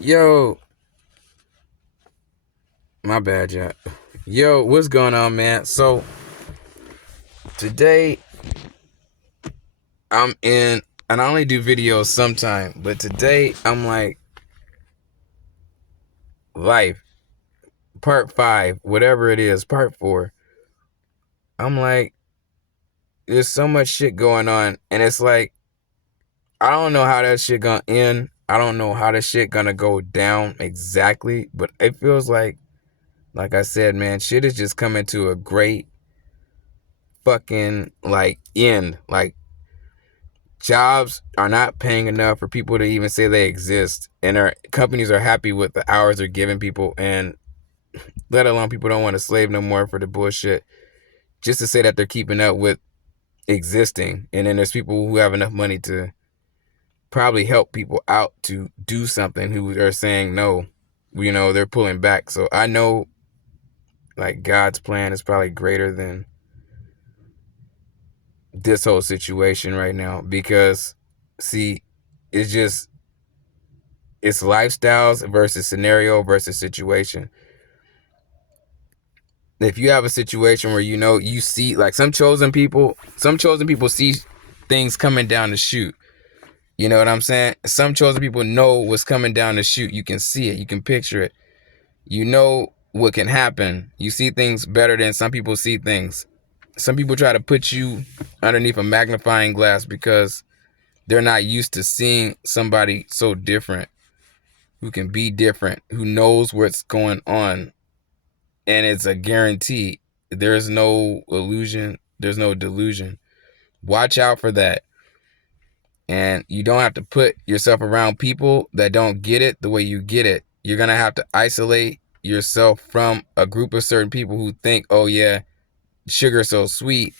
Yo, my bad, yeah. Yo, what's going on, man? So today I'm in, and I only do videos sometime, but today I'm like life, part five, whatever it is, part four. I'm like, there's so much shit going on, and it's like I don't know how that shit gonna end. I don't know how that shit gonna go down exactly, but it feels like I said, man, shit is just coming to a great fucking like end. Like jobs are not paying enough for people to even say they exist, and our companies are happy with the hours they're giving people, and let alone people don't want to slave no more for the bullshit just to say that they're keeping up with existing. And then there's people who have enough money to probably help people out to do something who are saying no, they're pulling back. So I know like God's plan is probably greater than this whole situation right now, because see, it's just it's lifestyles versus scenario versus situation. If you have a situation where you see like some chosen people see things coming down the chute. You know what I'm saying? Some chosen people know what's coming down the chute. You can see it, you can picture it. You know what can happen. You see things better than some people see things. Some people try to put you underneath a magnifying glass because they're not used to seeing somebody so different, who can be different, who knows what's going on, and it's a guarantee. There's no illusion, there's no delusion. Watch out for that. And you don't have to put yourself around people that don't get it the way you get it. You're going to have to isolate yourself from a group of certain people who think, oh yeah, sugar's so sweet,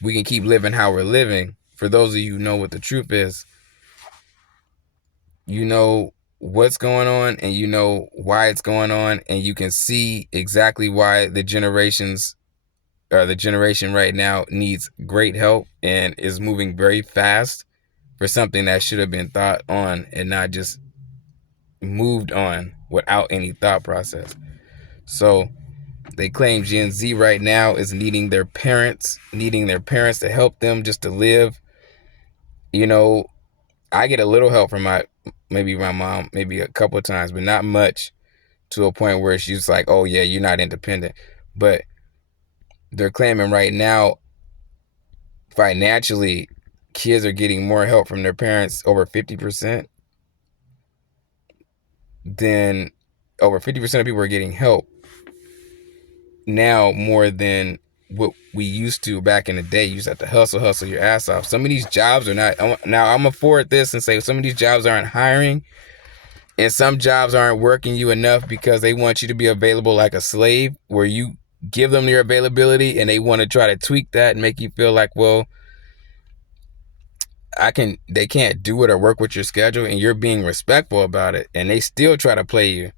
we can keep living how we're living. For those of you who know what the truth is, you know what's going on, and you know why it's going on, and you can see exactly why the generation right now needs great help and is moving very fast for something that should have been thought on and not just moved on without any thought process. So they claim Gen Z right now is needing their parents to help them just to live. You know, I get a little help from maybe my mom, maybe a couple of times, but not much, to a point where she's like, oh yeah, you're not independent. But they're claiming right now, financially, kids are getting more help from their parents, over 50%, than over 50% of people are getting help now more than what we used to back in the day. You used to have to hustle your ass off. Some of these jobs are not. Now I'm gonna forward this and say some of these jobs aren't hiring, and some jobs aren't working you enough because they want you to be available like a slave, where you give them your availability and they want to try to tweak that and make you feel like, well, they can't do it or work with your schedule, and you're being respectful about it, and they still try to play you.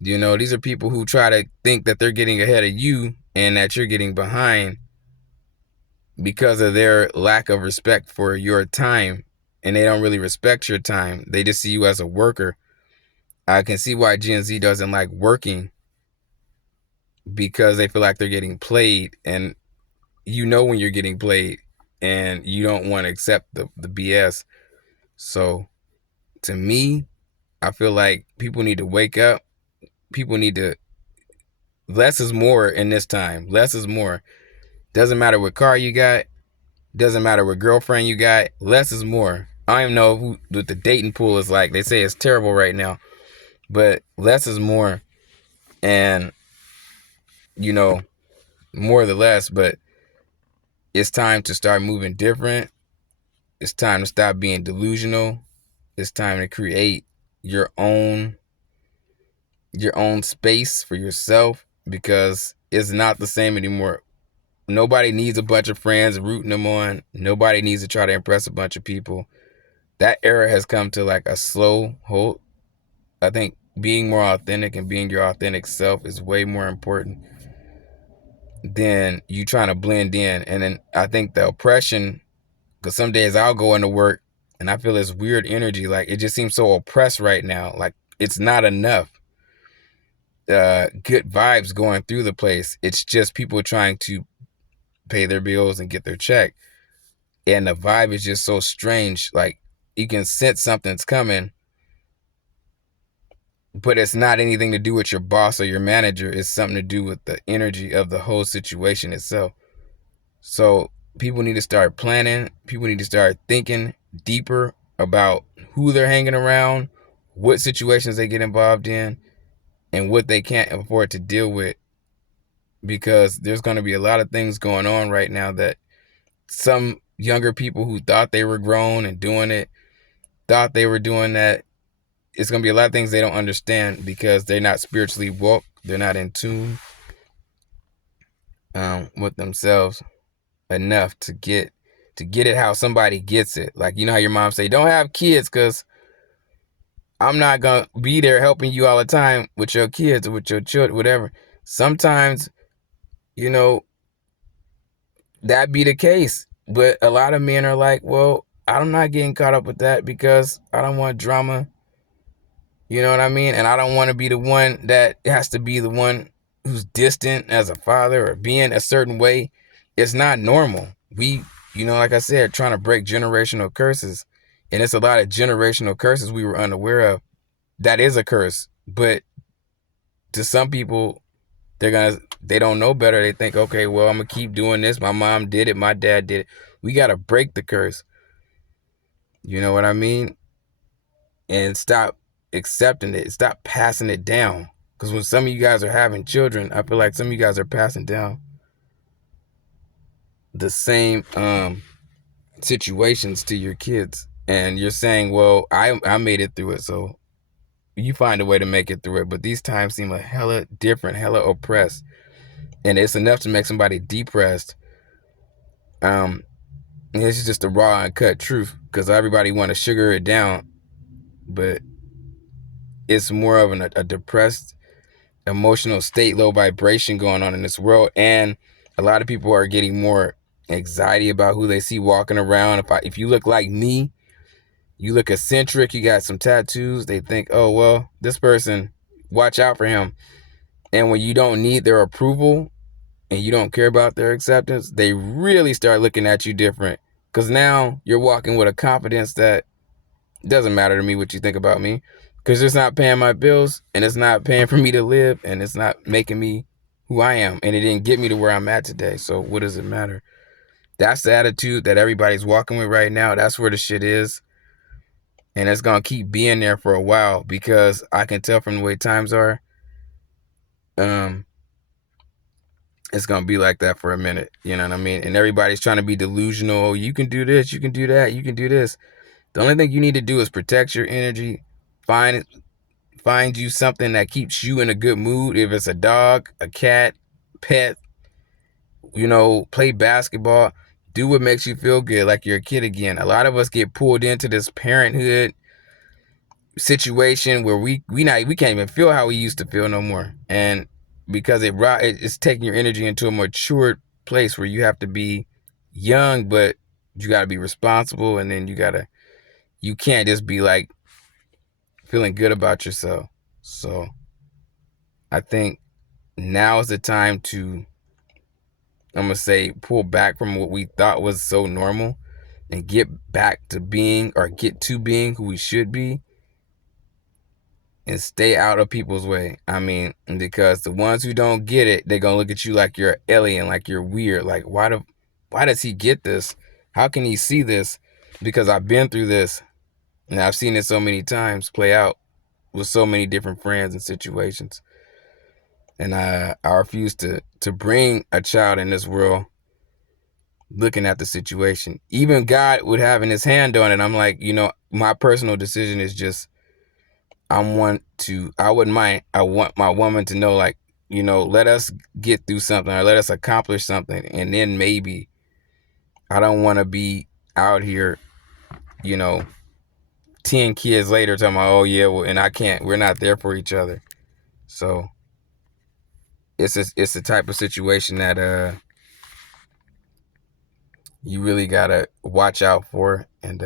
These are people who try to think that they're getting ahead of you and that you're getting behind because of their lack of respect for your time. And they don't really respect your time. They just see you as a worker. I can see why Gen Z doesn't like working, because they feel like they're getting played. And you know when you're getting played, and you don't want to accept the BS. So to me, I feel like people need to wake up. People need to, less is more in this time. Less is more. Doesn't matter what car you got. Doesn't matter what girlfriend you got. Less is more. I don't even know what the dating pool is like. They say it's terrible right now. But less is more. And, more the less. But it's time to start moving different. It's time to stop being delusional. It's time to create your own space for yourself, because it's not the same anymore. Nobody needs a bunch of friends rooting them on. Nobody needs to try to impress a bunch of people. That era has come to like a slow halt. I think being more authentic and being your authentic self is way more important than you trying to blend in. And then I think the oppression, because some days I'll go into work and I feel this weird energy, like it just seems so oppressed right now. Like it's not enough good vibes going through the place. It's just people trying to pay their bills and get their check. And the vibe is just so strange. Like, you can sense something's coming, but it's not anything to do with your boss or your manager. It's something to do with the energy of the whole situation itself. So people need to start planning. People need to start thinking deeper about who they're hanging around, what situations they get involved in, and what they can't afford to deal with. Because there's going to be a lot of things going on right now that some younger people who thought they were grown and doing it, thought they were doing that. It's going to be a lot of things they don't understand because they're not spiritually woke. They're not in tune with themselves enough to get it how somebody gets it. Like, you know how your mom say, don't have kids because I'm not going to be there helping you all the time with your kids or with your children, whatever. Sometimes, you know, that be the case. But a lot of men are like, well, I'm not getting caught up with that because I don't want drama. You know what I mean? And I don't want to be the one that has to be the one who's distant as a father or being a certain way. It's not normal. We, like I said, trying to break generational curses. And it's a lot of generational curses we were unaware of. That is a curse. But to some people, they don't know better. They think, okay, well, I'm going to keep doing this. My mom did it. My dad did it. We got to break the curse. You know what I mean? And stop accepting it. Stop passing it down. Because when some of you guys are having children, I feel like some of you guys are passing down the same situations to your kids. And you're saying, well, I made it through it, so you find a way to make it through it. But these times seem a hella different, hella oppressed. And it's enough to make somebody depressed. It's just the raw and cut truth. Because everybody want to sugar it down. But it's more of a depressed emotional state, low vibration going on in this world. And a lot of people are getting more anxiety about who they see walking around. If you look like me, you look eccentric, you got some tattoos, they think, oh, well, this person, watch out for him. And when you don't need their approval and you don't care about their acceptance, they really start looking at you different. Because now you're walking with a confidence that doesn't matter to me what you think about me. Because it's not paying my bills, and it's not paying for me to live, and it's not making me who I am, and it didn't get me to where I'm at today. So what does it matter? That's the attitude that everybody's walking with right now. That's where the shit is. And it's going to keep being there for a while because I can tell from the way times are, it's going to be like that for a minute. You know what I mean? And everybody's trying to be delusional. Oh, you can do this, you can do that, you can do this. The only thing you need to do is protect your energy. Find you something that keeps you in a good mood. If it's a dog, a cat, pet, play basketball. Do what makes you feel good, like you're a kid again. A lot of us get pulled into this parenthood situation where we can't even feel how we used to feel no more. And because it's taking your energy into a mature place where you have to be young, but you got to be responsible, and then you can't just be like feeling good about yourself. So I think now is the time to, I'm going to say, pull back from what we thought was so normal and get to being who we should be and stay out of people's way. I mean, because the ones who don't get it, they're going to look at you like you're an alien, like you're weird. Like, why does he get this? How can he see this? Because I've been through this and I've seen it so many times play out with so many different friends and situations. And I refuse to bring a child in this world looking at the situation. Even God would having his hand on it. I'm like, my personal decision is just, I wouldn't mind. I want my woman to know, like, let us get through something or let us accomplish something. And then maybe I don't want to be out here, 10 kids later talking about, oh yeah, well, and we're not there for each other. So it's the type of situation that you really gotta watch out for and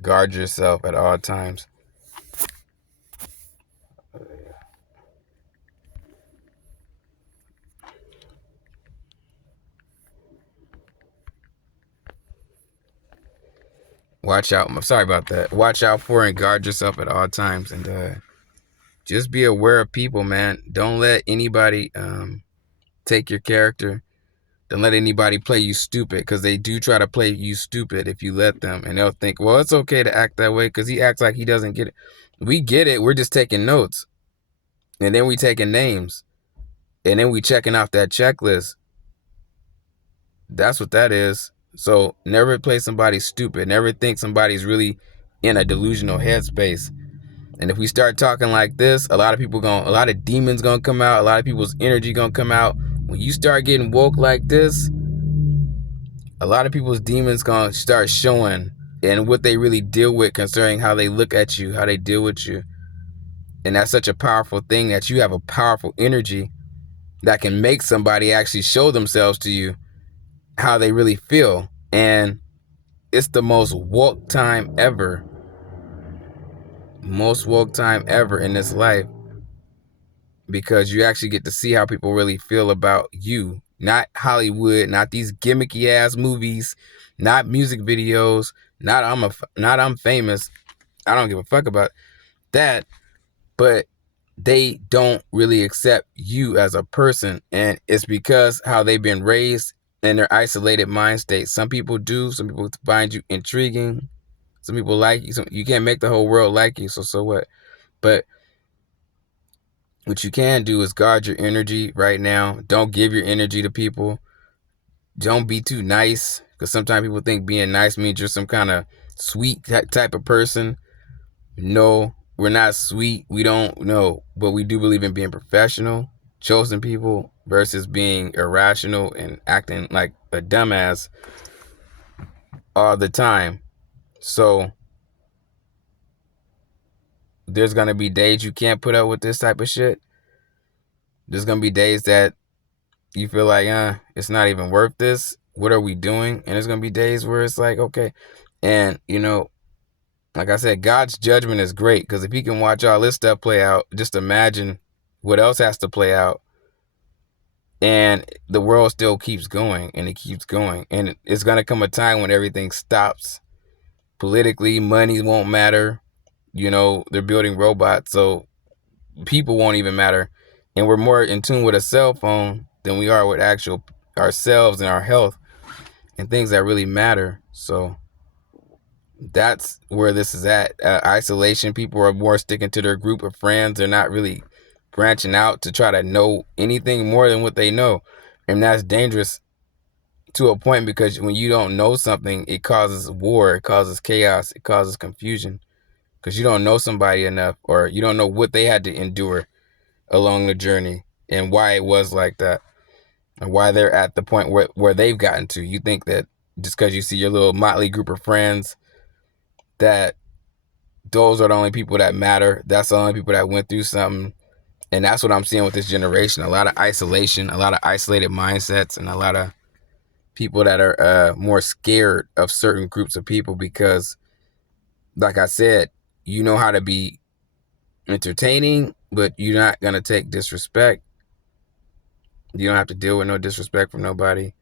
guard yourself at all times. Watch out. I'm sorry about that. Watch out for and guard yourself at all times, and just be aware of people, man. Don't let anybody take your character. Don't let anybody play you stupid, because they do try to play you stupid if you let them, and they'll think, well, it's okay to act that way because he acts like he doesn't get it. We get it. We're just taking notes, and then we taking names, and then we checking off that checklist. That's what that is. So never play somebody stupid. Never think somebody's really in a delusional headspace. And if we start talking like this, a lot of demons gonna come out. A lot of people's energy gonna come out. When you start getting woke like this, a lot of people's demons gonna start showing, and what they really deal with concerning how they look at you, how they deal with you. And that's such a powerful thing, that you have a powerful energy that can make somebody actually show themselves to you how they really feel. And it's the most woke time ever. Most woke time ever in this life, because you actually get to see how people really feel about you. Not Hollywood, not these gimmicky ass movies, not music videos, not I'm famous. I don't give a fuck about that. But they don't really accept you as a person, and it's because how they've been raised in their isolated mind state. Some people do. Some people find you intriguing. Some people like you. You can't make the whole world like you, so what? But what you can do is guard your energy right now. Don't give your energy to people. Don't be too nice, because sometimes people think being nice means you're some kind of sweet type of person. No, we're not sweet. We don't know, but we do believe in being professional, chosen people, versus being irrational and acting like a dumbass all the time. So there's going to be days you can't put up with this type of shit. There's going to be days that you feel like, it's not even worth this. What are we doing? And there's going to be days where it's like, okay. And, like I said, God's judgment is great, because if he can watch all this stuff play out, just imagine what else has to play out. And the world still keeps going, and it keeps going. And it's going to come a time when everything stops. Politically, money won't matter. They're building robots, so people won't even matter. And we're more in tune with a cell phone than we are with actual ourselves and our health and things that really matter. So that's where this is at. Isolation. People are more sticking to their group of friends. They're not really branching out to try to know anything more than what they know. And that's dangerous to a point, because when you don't know something, it causes war, it causes chaos, it causes confusion, because you don't know somebody enough, or you don't know what they had to endure along the journey and why it was like that, and why they're at the point where they've gotten to. You think that just because you see your little motley group of friends, that those are the only people that matter. That's the only people that went through something. And that's what I'm seeing with this generation. A lot of isolation, a lot of isolated mindsets, and a lot of people that are more scared of certain groups of people, because, like I said, you know how to be entertaining, but you're not going to take disrespect. You don't have to deal with no disrespect from nobody.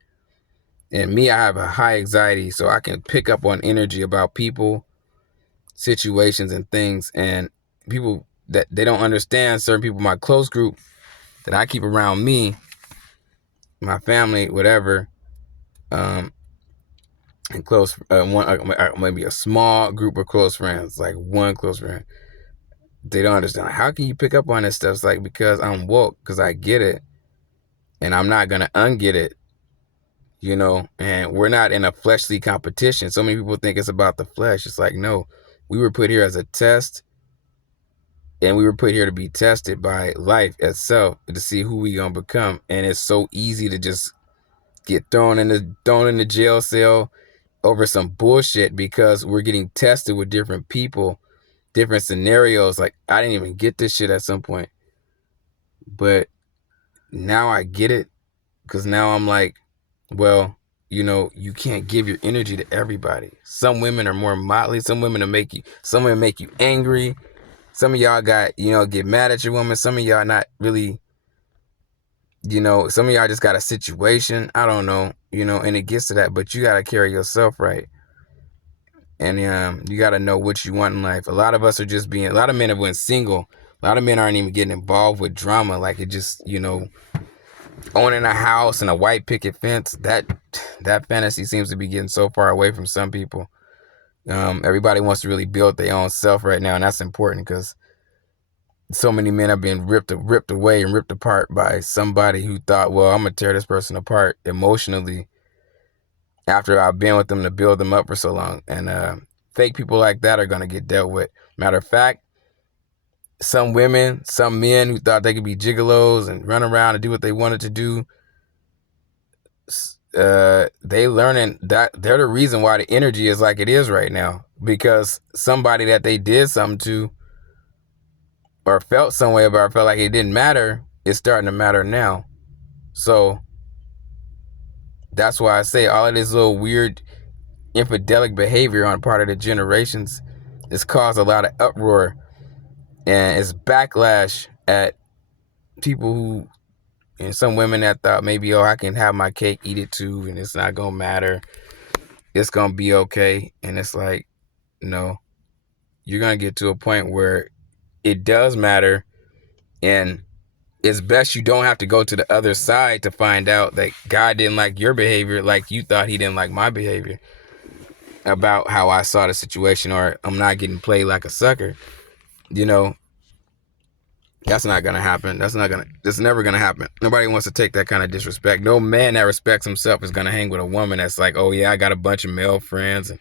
And me, I have a high anxiety, so I can pick up on energy about people, situations, and things. And people that they don't understand, certain people, my close group that I keep around me, my family, whatever, and close, maybe a small group of close friends, like one close friend. They don't understand. How can you pick up on this stuff? It's like, because I'm woke, because I get it, and I'm not gonna unget it. And we're not in a fleshly competition. So many people think it's about the flesh. It's like, no, we were put here as a test, and we were put here to be tested by life itself to see who we gonna become. And it's so easy to just get thrown in the jail cell over some bullshit, because we're getting tested with different people, different scenarios. Like, I didn't even get this shit at some point, but now I get it, because now I'm like, well, you can't give your energy to everybody. Some women are more motley. Some women make you angry. Some of y'all get mad at your woman. Some of y'all not really, some of y'all just got a situation. I don't know, and it gets to that, but you got to carry yourself right. And you got to know what you want in life. A lot of us are just a lot of men have went single. A lot of men aren't even getting involved with drama. Like it just, owning a house and a white picket fence, that fantasy seems to be getting so far away from some people. Everybody wants to really build their own self right now, and that's important because so many men are being ripped away and ripped apart by somebody who thought, well, I'm going to tear this person apart emotionally after I've been with them to build them up for so long. And fake people like that are going to get dealt with. Matter of fact, some women, some men who thought they could be gigolos and run around and do what they wanted to do, they learning that they're the reason why the energy is like it is right now, because somebody that they did something to or felt some way about, felt like it didn't matter, it's starting to matter now. So that's why I say all of this little weird infidelic behavior on part of the generations has caused a lot of uproar, and it's backlash at people who, and some women that thought maybe, I can have my cake, eat it too, and it's not gonna matter, it's gonna be okay. And it's like, no, you're gonna get to a point where it does matter, and it's best you don't have to go to the other side to find out that God didn't like your behavior like you thought he didn't like my behavior about how I saw the situation, or I'm not getting played like a sucker. That's not gonna happen. That's never gonna happen. Nobody wants to take that kind of disrespect. No man that respects himself is gonna hang with a woman that's like, oh yeah, I got a bunch of male friends and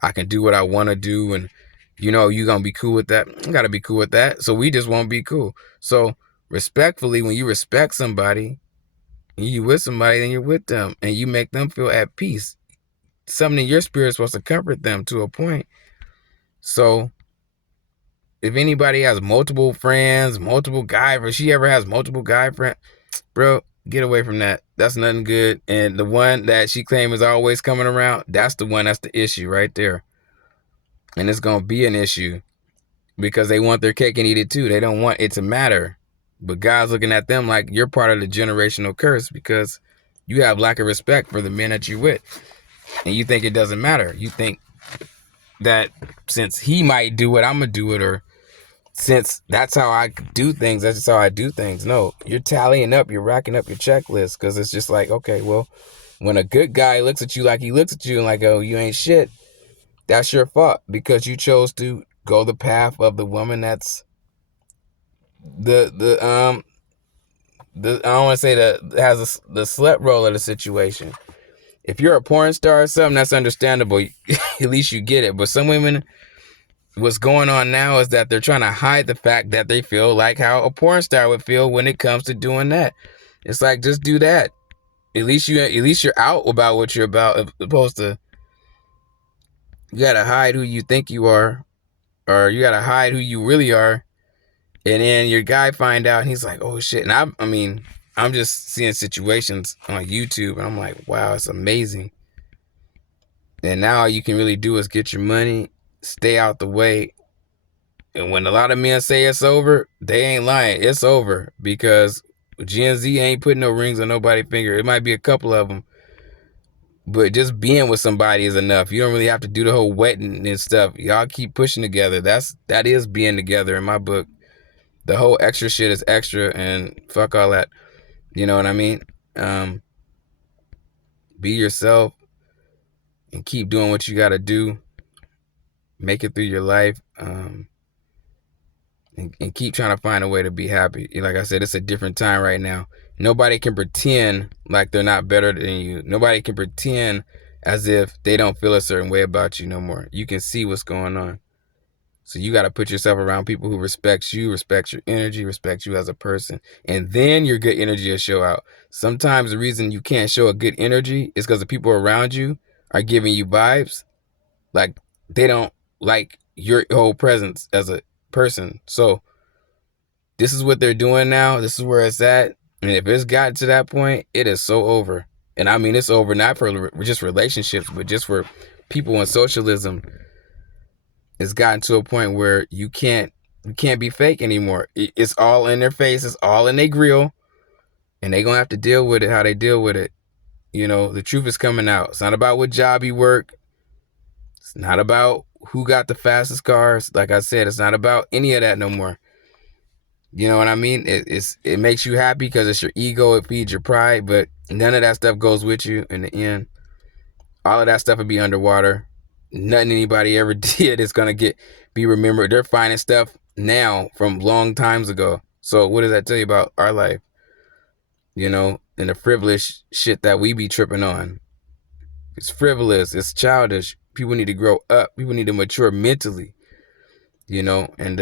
I can do what I want to do, and you gonna be cool with that. I gotta be cool with that. So we just won't be cool. So respectfully, when you respect somebody, and you with somebody, then you're with them, and you make them feel at peace. Something in your spirit is supposed to comfort them to a point. So if anybody has multiple friends, multiple guys, if she ever has multiple guy friends, bro, get away from that. That's nothing good. And the one that she claims is always coming around, that's the one that's the issue right there. And it's going to be an issue because they want their cake and eat it too. They don't want it to matter. But God's looking at them like you're part of the generational curse because you have lack of respect for the men that you're with. And you think it doesn't matter. You think that since he might do it, I'm going to do it, or since that's how I do things, that's just how I do things. No, you're tallying up, you're racking up your checklist, because it's just like, okay, well, when a good guy looks at you like he looks at you and like, oh, you ain't shit, that's your fault because you chose to go the path of the woman that's the I don't want to say that has the slut role of the situation. If you're a porn star or something, that's understandable. At least you get it. But some women, what's going on now is that they're trying to hide the fact that they feel like how a porn star would feel when it comes to doing that. It's like, just do that. At least you're out about what you're about, as opposed to you gotta hide who you think you are, or you gotta hide who you really are, and then your guy find out and he's like, oh shit. And I'm just seeing situations on YouTube and I'm like, wow, it's amazing. And now all you can really do is get your money, stay out the way. And when a lot of men say it's over, they ain't lying. It's over, because Gen Z ain't putting no rings on nobody's finger. It might be a couple of them, but just being with somebody is enough. You don't really have to do the whole wedding and stuff. Y'all keep pushing together. That is being together in my book. The whole extra shit is extra, and fuck all that. You know what I mean? Be yourself and keep doing what you got to do. Make it through your life. And keep trying to find a way to be happy. Like I said, it's a different time right now. Nobody can pretend like they're not better than you. Nobody can pretend as if they don't feel a certain way about you no more. You can see what's going on. So you got to put yourself around people who respect you, respect your energy, respect you as a person. And then your good energy will show out. Sometimes the reason you can't show a good energy is because the people around you are giving you vibes like they don't like your whole presence as a person. So this is what they're doing now. This is where it's at. And if it's gotten to that point, it is so over. And I mean, it's over not for just relationships, but just for people in socialism. It's gotten to a point where you can't be fake anymore. It's all in their face. It's all in their grill. And they're going to have to deal with it how they deal with it. The truth is coming out. It's not about what job you work. It's not about who got the fastest cars. Like I said, it's not about any of that no more. You know what I mean? It makes you happy because it's your ego. It feeds your pride, but none of that stuff goes with you in the end. All of that stuff will be underwater. Nothing anybody ever did is gonna be remembered. They're finding stuff now from long times ago. So what does that tell you about our life? You know, and the frivolous shit that we be tripping on. It's frivolous. It's childish. People need to grow up. People need to mature mentally. You know, and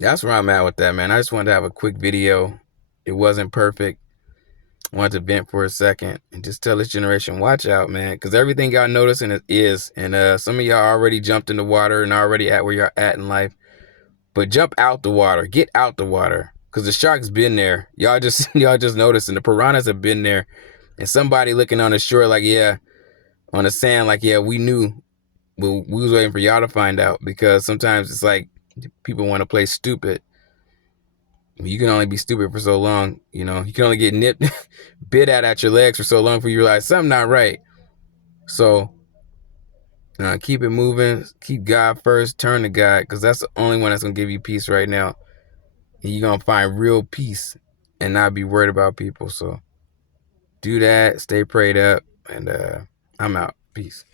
that's where I'm at with that, man. I just wanted to have a quick video. It wasn't perfect. I wanted to vent for a second and just tell this generation, watch out, man, because everything y'all notice and it is. And some of y'all already jumped in the water and already at where y'all at in life. But jump out the water. Get out the water. Because the shark's been there. Y'all just noticing. The piranhas have been there. And somebody looking on the shore like, yeah, on the sand like, yeah, we knew. But we was waiting for y'all to find out. Because sometimes it's like people want to play stupid. You can only be stupid for so long. You know, you can only get nipped, bit at your legs for so long before you realize something not right. So keep it moving. Keep God first. Turn to God, because that's the only one that's going to give you peace right now. And you're going to find real peace and not be worried about people. So do that. Stay prayed up. And I'm out. Peace.